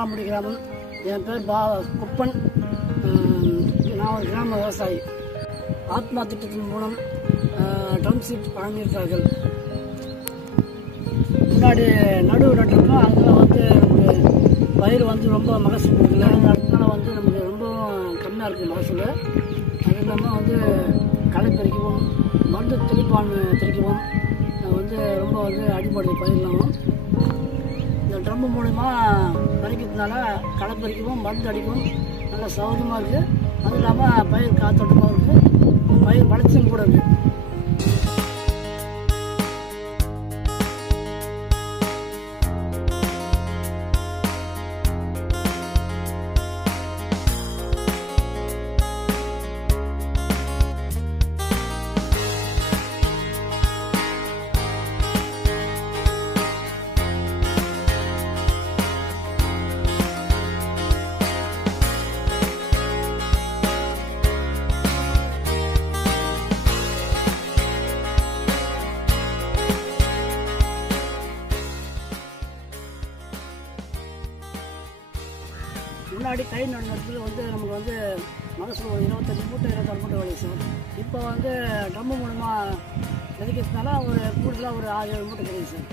மாலாம்பட்டி கிராமம். என் பேர் குப்பன். நான் ஒரு கிராம விவசாயி. ஆத்மா திட்டத்தின் மூலம் ட்ரம் சீட் வாங்கியிருக்கார்கள். முன்னாடி நடுவு நட்டுருக்கோம். அதில் வந்து நமக்கு பயிர் வந்து ரொம்ப மகசூல் கொடுக்கல. அதனால வந்து நமக்கு ரொம்ப கம்மியாக இருக்குது மகசூல். அது இல்லாமல் வந்து களை பறிக்கவும் மருந்து தெளிப்பான் தெளிக்கவும் வந்து ரொம்ப வந்து அடிப்படை பயிர்லாமும் இந்த ட்ரம்பு மூலிமா பறிக்கிறதுனால களை பறிக்கவும் மருந்து அடிக்கவும் நல்ல சௌகரியமாக இருக்குது. அதுவும் இல்லாமல் பயிர் காத்தோட்டமாக இருக்குது. பயிர் வளர்ச்சியும் கூட இருக்குது. முன்னாடி கை நடத்துல வந்து நமக்கு வந்து மகசூல் 25 மூட்டை 26 மூட்டை விளையும் சார். இப்போ வந்து ட்ரம்மு மூலமாக விதைக்கிறதுனால ஒரு கூடுதலாக ஒரு 6-7 மூட்டை கிடைக்கும் சார்.